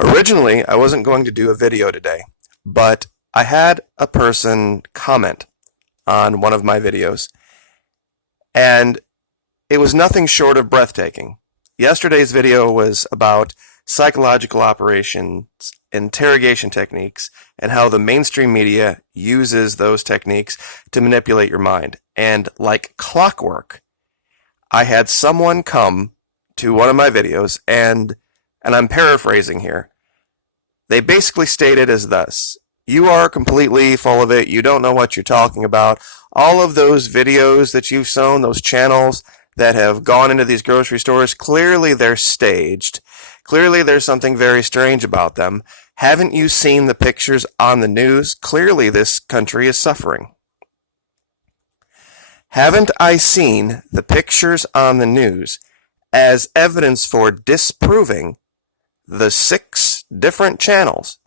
Originally, I wasn't going to do a video today, but I had a person comment on one of my videos, and it was nothing short of breathtaking. Yesterday's video was about psychological operations, interrogation techniques, and how the mainstream media uses those techniques to manipulate your mind. And like clockwork, I had someone come to one of my videos, and I'm paraphrasing here. They basically stated as thus: you are completely full of it. You don't know what you're talking about. All of those videos that you've shown, those channels that have gone into these grocery stores, clearly they're staged. Clearly there's something very strange about them. Haven't you seen the pictures on the news? Clearly this country is suffering. Haven't I seen the pictures on the news as evidence for disproving the 6 different channels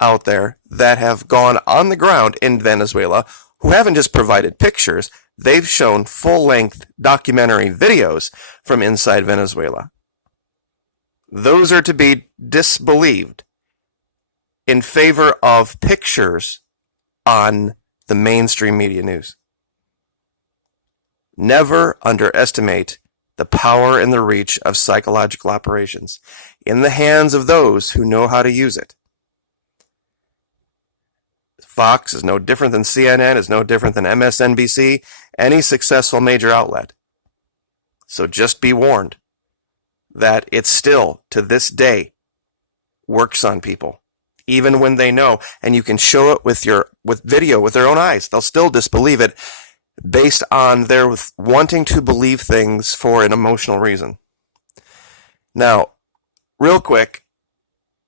out there that have gone on the ground in Venezuela, who haven't just provided pictures, they've shown full-length documentary videos from inside Venezuela. Those are to be disbelieved in favor of pictures on the mainstream media news. Never underestimate the power and the reach of psychological operations in the hands of those who know how to use it. Fox is no different than CNN, is no different than MSNBC, any successful major outlet. So just be warned that it still, to this day, works on people, even when they know, and you can show it with video, with their own eyes. They'll still disbelieve it based on their wanting to believe things for an emotional reason. Now, real quick,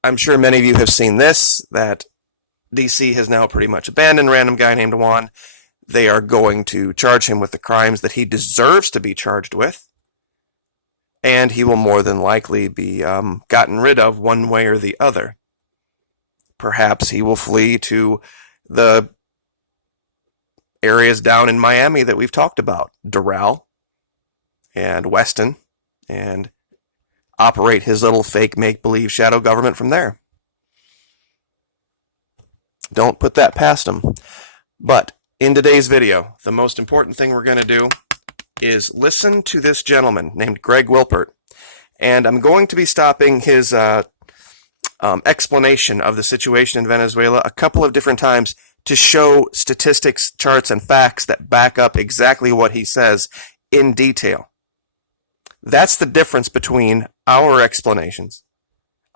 I'm sure many of you have seen this, that DC has now pretty much abandoned a random guy named Juan. They are going to charge him with the crimes that he deserves to be charged with, and he will more than likely be gotten rid of one way or the other. Perhaps he will flee to the areas down in Miami that we've talked about, Doral and Weston, and operate his little fake make-believe shadow government from there. Don't put that past him. But in today's video, the most important thing we're going to do is listen to this gentleman named Greg Wilpert, and I'm going to be stopping his explanation of the situation in Venezuela a couple of different times to show statistics, charts, and facts that back up exactly what he says in detail. That's the difference between our explanations,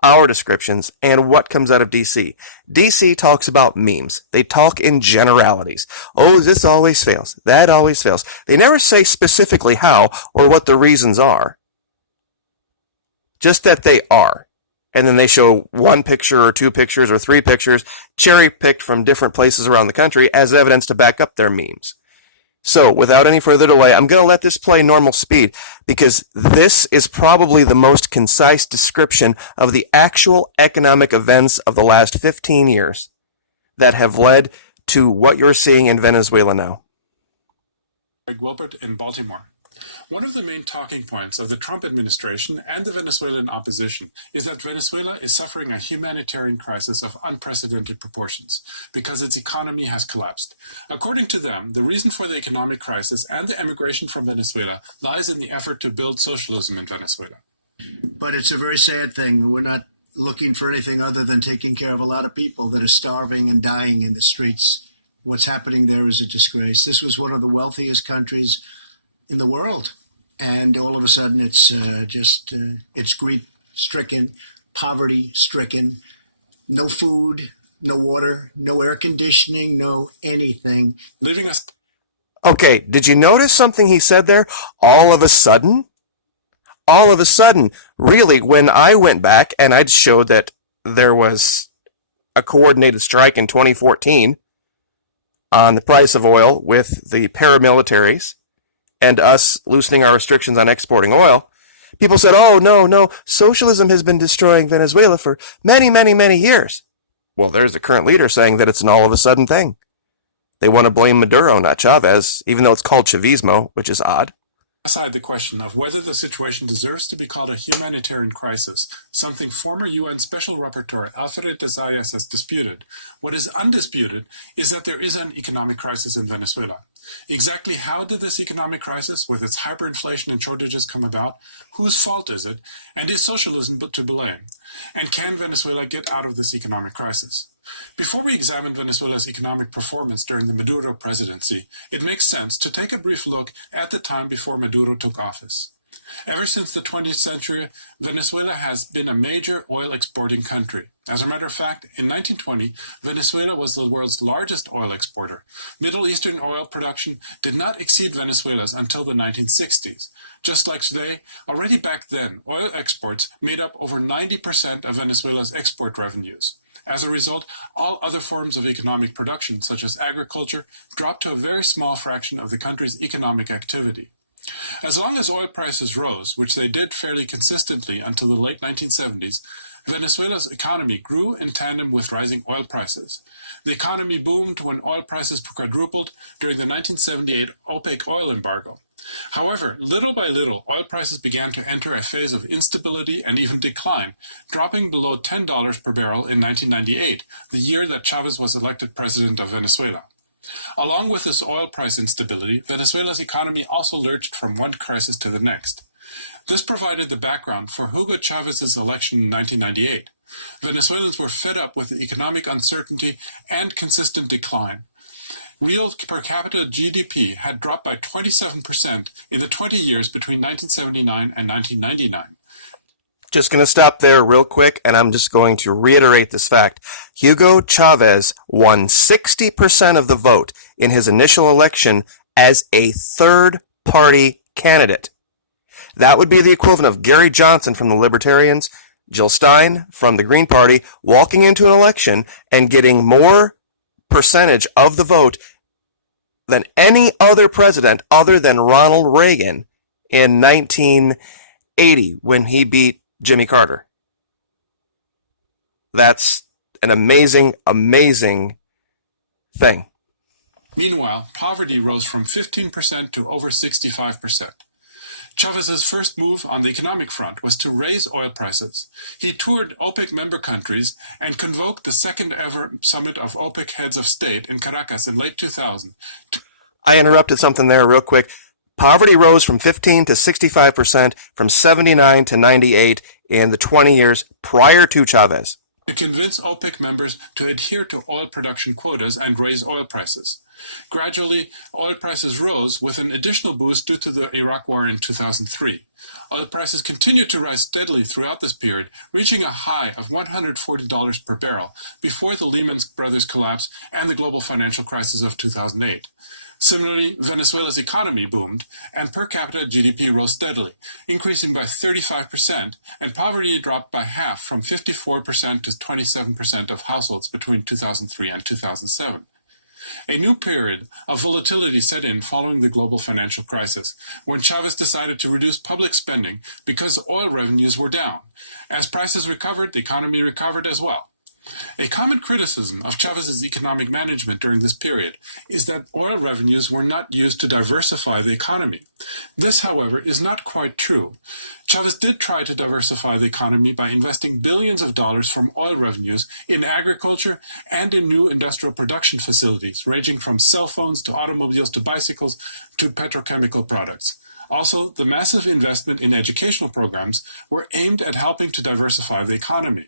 our descriptions, and what comes out of DC. DC talks about memes. They talk in generalities. Oh, this always fails. That always fails. They never say specifically how or what the reasons are. Just that they are. And then they show one picture or 2 pictures or 3 pictures cherry-picked from different places around the country as evidence to back up their memes. So, without any further delay, I'm going to let this play normal speed because this is probably the most concise description of the actual economic events of the last 15 years that have led to what you're seeing in Venezuela now. Greg Wilpert in Baltimore. One of the main talking points of the Trump administration and the Venezuelan opposition is that Venezuela is suffering a humanitarian crisis of unprecedented proportions because its economy has collapsed. According to them, the reason for the economic crisis and the emigration from Venezuela lies in the effort to build socialism in Venezuela. But it's a very sad thing. We're not looking for anything other than taking care of a lot of people that are starving and dying in the streets. What's happening there is a disgrace. This was one of the wealthiest countries in the world, and all of a sudden it's it's grief-stricken, poverty-stricken, no food, no water, no air conditioning, no anything. Living us. Okay, did you notice something he said there? All of a sudden? All of a sudden. Really, when I went back and I'd showed that there was a coordinated strike in 2014 on the price of oil with the paramilitaries, and us loosening our restrictions on exporting oil, people said, oh, no, socialism has been destroying Venezuela for many, many, many years. Well, there's the current leader saying that it's an all-of-a-sudden thing. They want to blame Maduro, not Chavez, even though it's called Chavismo, which is odd. aside the question of whether the situation deserves to be called a humanitarian crisis, something former UN Special Rapporteur Alfred de Zayas has disputed, what is undisputed is that there is an economic crisis in Venezuela. Exactly how did this economic crisis, with its hyperinflation and shortages, come about? Whose fault is it? And is socialism to blame? And can Venezuela get out of this economic crisis? Before we examine Venezuela's economic performance during the Maduro presidency, it makes sense to take a brief look at the time before Maduro took office. Ever since the 20th century, Venezuela has been a major oil exporting country. As a matter of fact, in 1920, Venezuela was the world's largest oil exporter. Middle Eastern oil production did not exceed Venezuela's until the 1960s. Just like today, already back then, oil exports made up over 90% of Venezuela's export revenues. As a result, all other forms of economic production, such as agriculture, dropped to a very small fraction of the country's economic activity. As long as oil prices rose, which they did fairly consistently until the late 1970s, Venezuela's economy grew in tandem with rising oil prices. The economy boomed when oil prices quadrupled during the 1978 OPEC oil embargo. However, little by little, oil prices began to enter a phase of instability and even decline, dropping below $10 per barrel in 1998, the year that Chavez was elected president of Venezuela. Along with this oil price instability, Venezuela's economy also lurched from one crisis to the next. This provided the background for Hugo Chavez's election in 1998. Venezuelans were fed up with the economic uncertainty and consistent decline. Real per capita GDP had dropped by 27% in the 20 years between 1979 and 1999. Just going to stop there real quick, and I'm just going to reiterate this fact. Hugo Chavez won 60% of the vote in his initial election as a third-party candidate. That would be the equivalent of Gary Johnson from the Libertarians, Jill Stein from the Green Party, walking into an election and getting more percentage of the vote than any other president other than Ronald Reagan in 1980 when he beat Jimmy Carter. That's an amazing, amazing thing. Meanwhile, poverty rose from 15% to over 65%. Chavez's first move on the economic front was to raise oil prices. He toured OPEC member countries and convoked the second ever summit of OPEC heads of state in Caracas in late 2000. I interrupted something there real quick. Poverty rose from 15 to 65% from 79 to 98 in the 20 years prior to Chavez. To convince OPEC members to adhere to oil production quotas and raise oil prices. Gradually, oil prices rose with an additional boost due to the Iraq War in 2003. Oil prices continued to rise steadily throughout this period, reaching a high of $140 per barrel before the Lehman Brothers collapse and the global financial crisis of 2008. Similarly, Venezuela's economy boomed, and per capita GDP rose steadily, increasing by 35%, and poverty dropped by half from 54% to 27% of households between 2003 and 2007. A new period of volatility set in following the global financial crisis, when Chavez decided to reduce public spending because oil revenues were down. As prices recovered, the economy recovered as well. A common criticism of Chavez's economic management during this period is that oil revenues were not used to diversify the economy. This, however, is not quite true. Chavez did try to diversify the economy by investing billions of dollars from oil revenues in agriculture and in new industrial production facilities, ranging from cell phones to automobiles to bicycles to petrochemical products. Also, the massive investment in educational programs were aimed at helping to diversify the economy.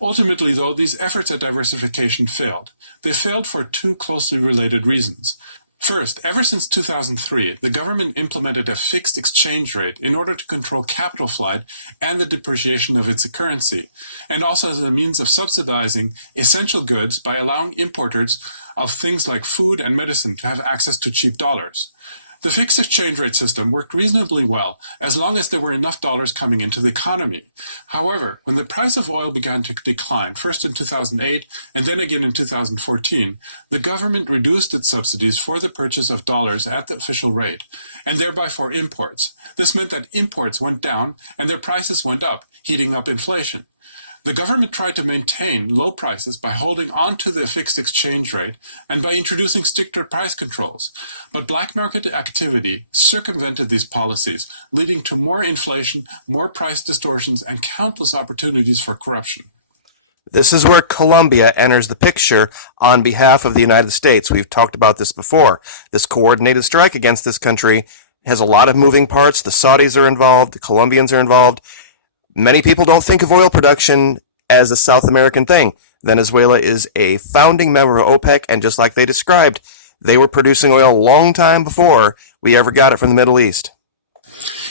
Ultimately, though, these efforts at diversification failed. They failed for two closely related reasons. First, ever since 2003, the government implemented a fixed exchange rate in order to control capital flight and the depreciation of its currency, and also as a means of subsidizing essential goods by allowing importers of things like food and medicine to have access to cheap dollars. The fixed exchange rate system worked reasonably well as long as there were enough dollars coming into the economy. However, when the price of oil began to decline, first in 2008 and then again in 2014, the government reduced its subsidies for the purchase of dollars at the official rate, and thereby for imports. This meant that imports went down and their prices went up, heating up inflation. The government tried to maintain low prices by holding on to the fixed exchange rate and by introducing stricter price controls. But black market activity circumvented these policies, leading to more inflation, more price distortions, and countless opportunities for corruption. This is where Colombia enters the picture on behalf of the United States. We've talked about this before. This coordinated strike against this country has a lot of moving parts. The Saudis are involved, the Colombians are involved. Many people don't think of oil production as a South American thing. Venezuela is a founding member of OPEC, and just like they described, they were producing oil a long time before we ever got it from the Middle East.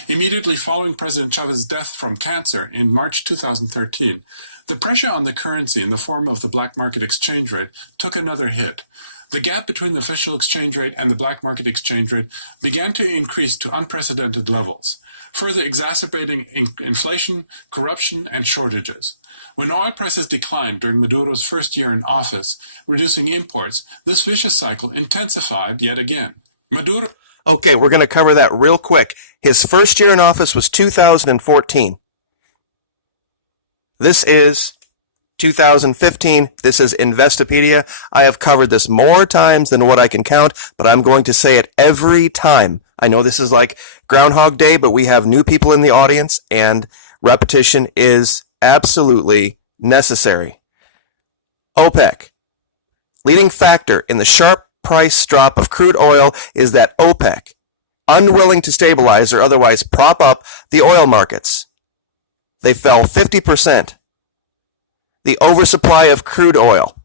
Immediately following President Chavez's death from cancer in March 2013, the pressure on the currency in the form of the black market exchange rate took another hit. The gap between the official exchange rate and the black market exchange rate began to increase to unprecedented levels, further exacerbating inflation, corruption, and shortages. When oil prices declined during Maduro's first year in office, reducing imports, this vicious cycle intensified yet again. Maduro... Okay, we're going to cover that real quick. His first year in office was 2014. This is 2015. This is Investopedia. I have covered this more times than what I can count, but I'm going to say it every time. I know this is like Groundhog Day, but we have new people in the audience, and repetition is absolutely necessary. OPEC. Leading factor in the sharp price drop of crude oil is that OPEC, unwilling to stabilize or otherwise prop up the oil markets. They fell 50%. The oversupply of crude oil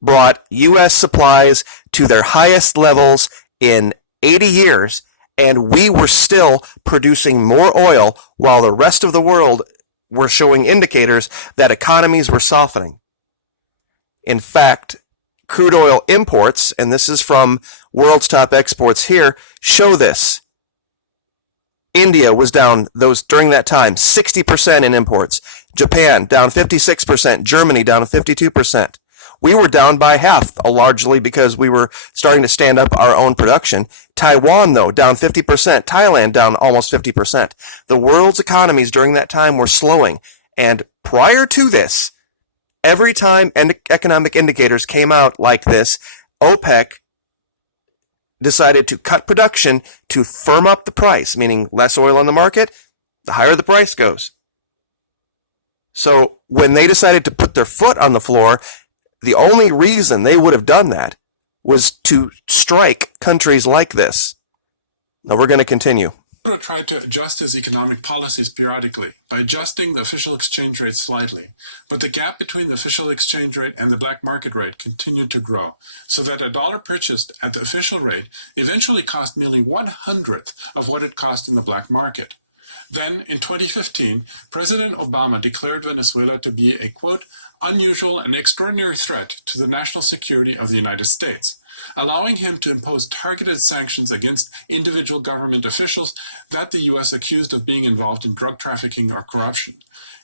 brought U.S. supplies to their highest levels in 80 years, and we were still producing more oil while the rest of the world were showing indicators that economies were softening. In fact, crude oil imports, and this is from World's Top Exports here, show this. India was down during that time 60% in imports. Japan down 56%. Germany down 52%. We were down by half, largely because we were starting to stand up our own production. Taiwan, though, down 50%. Thailand down almost 50%. The world's economies during that time were slowing. And prior to this, every time economic indicators came out like this, OPEC decided to cut production to firm up the price, meaning less oil on the market, the higher the price goes. So when they decided to put their foot on the floor, the only reason they would have done that was to strike countries like this. Now we're going to continue. Maduro tried to adjust his economic policies periodically by adjusting the official exchange rate slightly, but the gap between the official exchange rate and the black market rate continued to grow, so that a dollar purchased at the official rate eventually cost merely 1/100th of what it cost in the black market. Then, in 2015, President Obama declared Venezuela to be a, quote, unusual and extraordinary threat to the national security of the United States, allowing him to impose targeted sanctions against individual government officials that the U.S. accused of being involved in drug trafficking or corruption.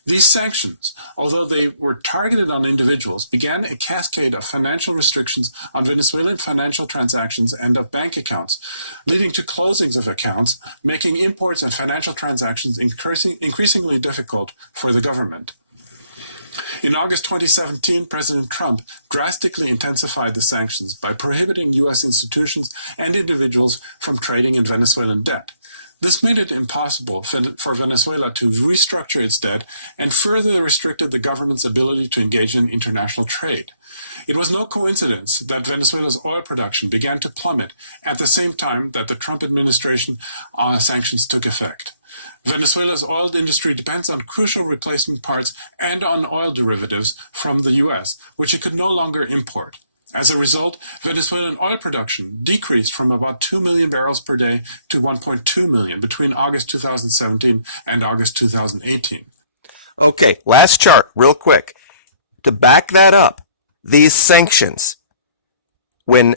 These sanctions, although they were targeted on individuals, began a cascade of financial restrictions on Venezuelan financial transactions and of bank accounts, leading to closings of accounts, making imports and financial transactions increasingly difficult for the government. In August 2017, President Trump drastically intensified the sanctions by prohibiting U.S. institutions and individuals from trading in Venezuelan debt. This made it impossible for Venezuela to restructure its debt and further restricted the government's ability to engage in international trade. It was no coincidence that Venezuela's oil production began to plummet at the same time that the Trump administration sanctions took effect. Venezuela's oil industry depends on crucial replacement parts and on oil derivatives from the U.S., which it could no longer import. As a result, Venezuelan oil production decreased from about 2 million barrels per day to 1.2 million between August 2017 and August 2018. Okay, last chart, real quick. To back that up, these sanctions, when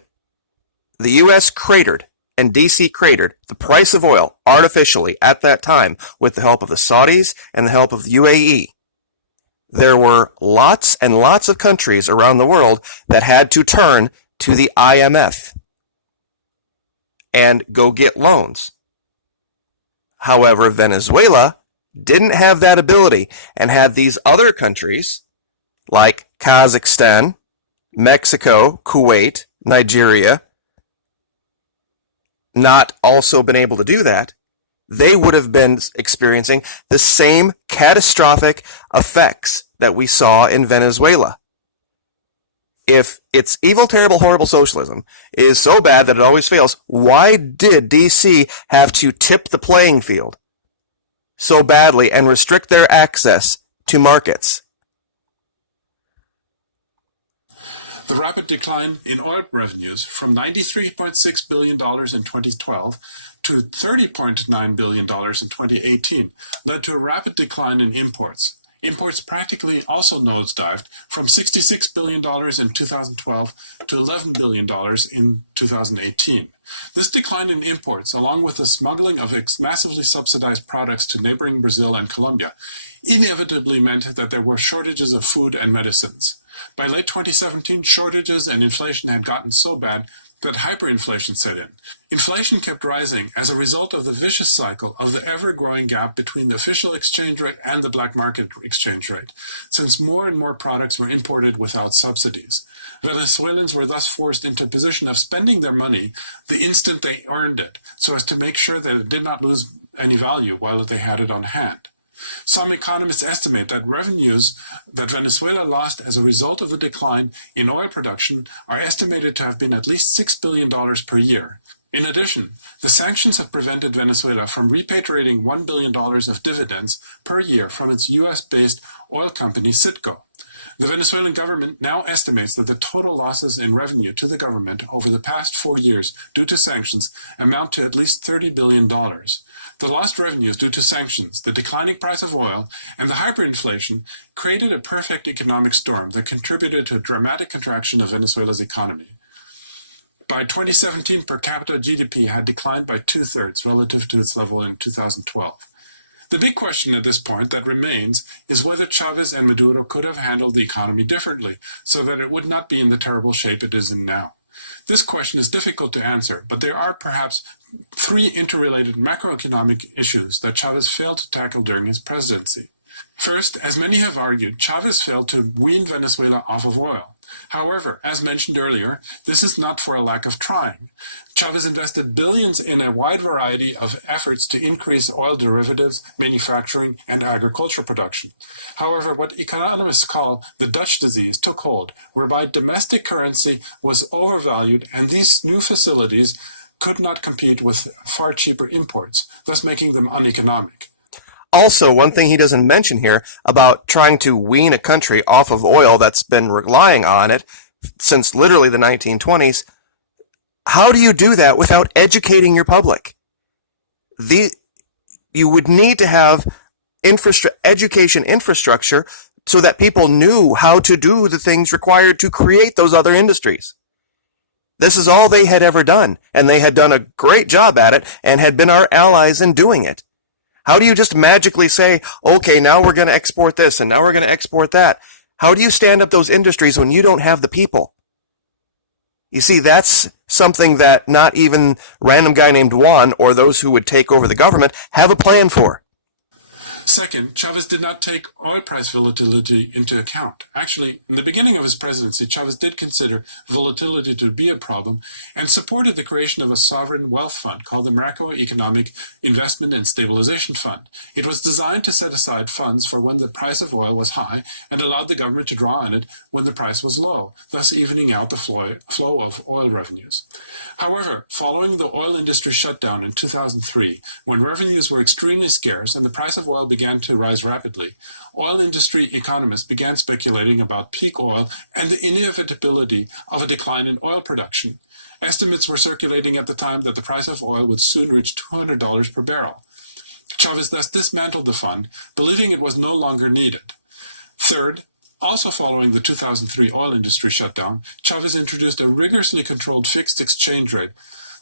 the U.S. cratered and D.C. cratered the price of oil artificially at that time with the help of the Saudis and the help of the UAE, there were lots and lots of countries around the world that had to turn to the IMF and go get loans. However, Venezuela didn't have that ability and had these other countries like Kazakhstan, Mexico, Kuwait, Nigeria not also been able to do that, they would have been experiencing the same catastrophic effects that we saw in Venezuela. If it's evil, terrible, horrible socialism is so bad that it always fails, why did DC have to tip the playing field so badly and restrict their access to markets? The rapid decline in oil revenues from $93.6 billion in 2012 to $30.9 billion in 2018 led to a rapid decline in imports. Imports practically also nosedived from $66 billion in 2012 to $11 billion in 2018. This decline in imports, along with the smuggling of massively subsidized products to neighboring Brazil and Colombia, inevitably meant that there were shortages of food and medicines. By late 2017, shortages and inflation had gotten so bad that hyperinflation set in. Inflation kept rising as a result of the vicious cycle of the ever-growing gap between the official exchange rate and the black market exchange rate, since more and more products were imported without subsidies. Venezuelans were thus forced into a position of spending their money the instant they earned it, so as to make sure that it did not lose any value while they had it on hand. Some economists estimate that revenues that Venezuela lost as a result of the decline in oil production are estimated to have been at least $6 billion per year. In addition, the sanctions have prevented Venezuela from repatriating $1 billion of dividends per year from its US-based oil company Citgo. The Venezuelan government now estimates that the total losses in revenue to the government over the past 4 years due to sanctions amount to at least $30 billion. The lost revenues due to sanctions, the declining price of oil, and the hyperinflation created a perfect economic storm that contributed to a dramatic contraction of Venezuela's economy. By 2017, per capita GDP had declined by 2/3 relative to its level in 2012. The big question at this point that remains is whether Chavez and Maduro could have handled the economy differently so that it would not be in the terrible shape it is in now. This question is difficult to answer, but there are perhaps 3 interrelated macroeconomic issues that Chavez failed to tackle during his presidency. First, as many have argued, Chavez failed to wean Venezuela off of oil. However, as mentioned earlier, this is not for a lack of trying. Chavez invested billions in a wide variety of efforts to increase oil derivatives, manufacturing, and agricultural production. However, what economists call the Dutch disease took hold, whereby domestic currency was overvalued and these new facilities could not compete with far cheaper imports, thus making them uneconomic. Also, one thing he doesn't mention here about trying to wean a country off of oil that's been relying on it since literally the 1920s, how do you do that without educating your public? You would need to have education infrastructure so that people knew how to do the things required to create those other industries. This is all they had ever done, and they had done a great job at it and had been our allies in doing it. How do you just magically say, okay, now we're going to export this and now we're going to export that? How do you stand up those industries when you don't have the people? You see, that's something that not even random guy named Juan or those who would take over the government have a plan for. Second, Chavez did not take oil price volatility into account. Actually, in the beginning of his presidency, Chavez did consider volatility to be a problem and supported the creation of a sovereign wealth fund called the Macroeconomic Investment and Stabilization Fund. It was designed to set aside funds for when the price of oil was high and allowed the government to draw on it when the price was low, thus evening out the flow of oil revenues. However, following the oil industry shutdown in 2003, when revenues were extremely scarce and the price of oil began to rise rapidly, oil industry economists began speculating about peak oil and the inevitability of a decline in oil production. Estimates were circulating at the time that the price of oil would soon reach $200 per barrel. Chavez thus dismantled the fund, believing it was no longer needed. Third, also following the 2003 oil industry shutdown, Chavez introduced a rigorously controlled fixed exchange rate.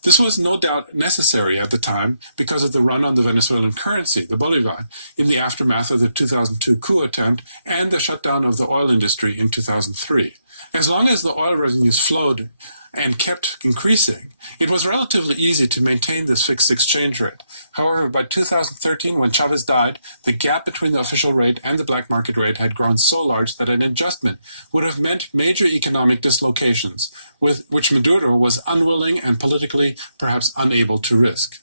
This was no doubt necessary at the time because of the run on the Venezuelan currency, the bolivar, in the aftermath of the 2002 coup attempt and the shutdown of the oil industry in 2003. As long as the oil revenues flowed and kept increasing, it was relatively easy to maintain this fixed exchange rate. However, by 2013, when Chavez died, the gap between the official rate and the black market rate had grown so large that an adjustment would have meant major economic dislocations, with which Maduro was unwilling and politically perhaps unable to risk.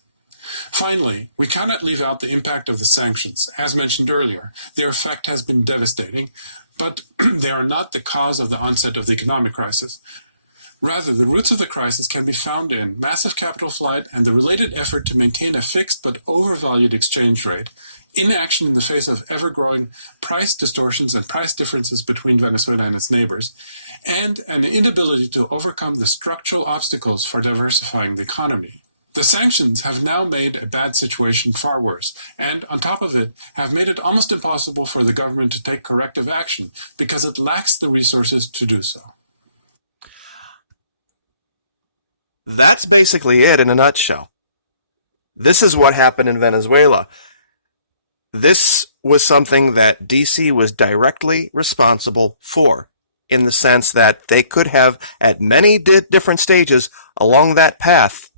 Finally, we cannot leave out the impact of the sanctions. As mentioned earlier, their effect has been devastating, but they are not the cause of the onset of the economic crisis. Rather, the roots of the crisis can be found in massive capital flight and the related effort to maintain a fixed but overvalued exchange rate, inaction in the face of ever-growing price distortions and price differences between Venezuela and its neighbors, and an inability to overcome the structural obstacles for diversifying the economy. The sanctions have now made a bad situation far worse, and on top of it, have made it almost impossible for the government to take corrective action because it lacks the resources to do so. That's basically it in a nutshell. This is what happened in Venezuela. This was something that DC was directly responsible for, in the sense that they could have, at many different stages along that path,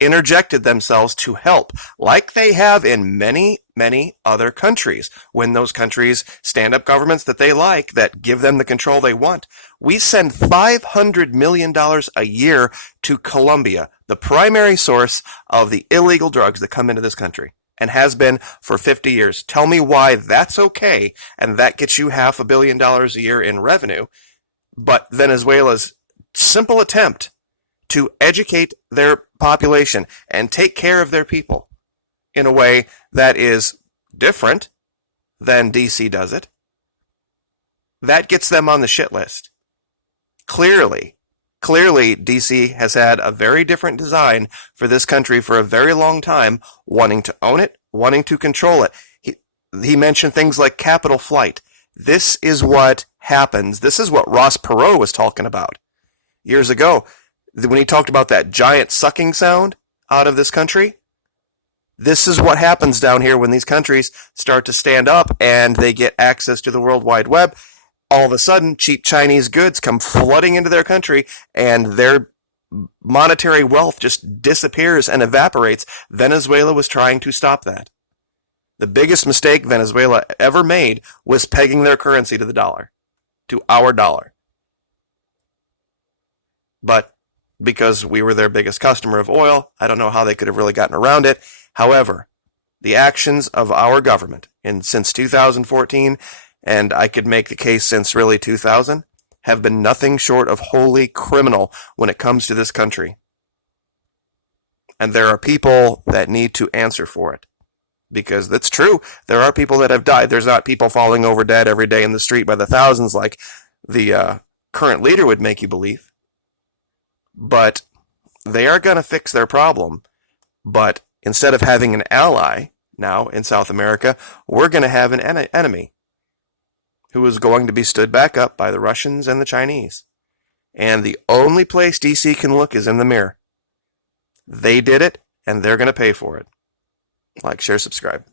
interjected themselves to help, like they have in many, many other countries. When those countries stand up governments that they like, that give them the control they want. We send $500 million a year to Colombia, the primary source of the illegal drugs that come into this country, and has been for 50 years. Tell me why that's okay, and that gets you $500 million a year in revenue. But Venezuela's simple attempt to educate their population and take care of their people in a way that is different than DC does it, that gets them on the shit list. Clearly, DC has had a very different design for this country for a very long time, wanting to own it, wanting to control it. He mentioned things like capital flight. This is what happens. This is what Ross Perot was talking about years ago when he talked about that giant sucking sound out of this country. This is what happens down here when these countries start to stand up and they get access to the World Wide Web. All of a sudden, cheap Chinese goods come flooding into their country and their monetary wealth just disappears and evaporates. Venezuela was trying to stop that. The biggest mistake Venezuela ever made was pegging their currency to the dollar, to our dollar. But because we were their biggest customer of oil, I don't know how they could have really gotten around it. However, the actions of our government since 2014, and I could make the case since really 2000, have been nothing short of wholly criminal when it comes to this country. And there are people that need to answer for it. Because that's true. There are people that have died. There's not people falling over dead every day in the street by the thousands like the current leader would make you believe. But they are going to fix their problem. But instead of having an ally now in South America, we're going to have an enemy who is going to be stood back up by the Russians and the Chinese. And the only place DC can look is in the mirror. They did it, and they're going to pay for it. Like, share, subscribe.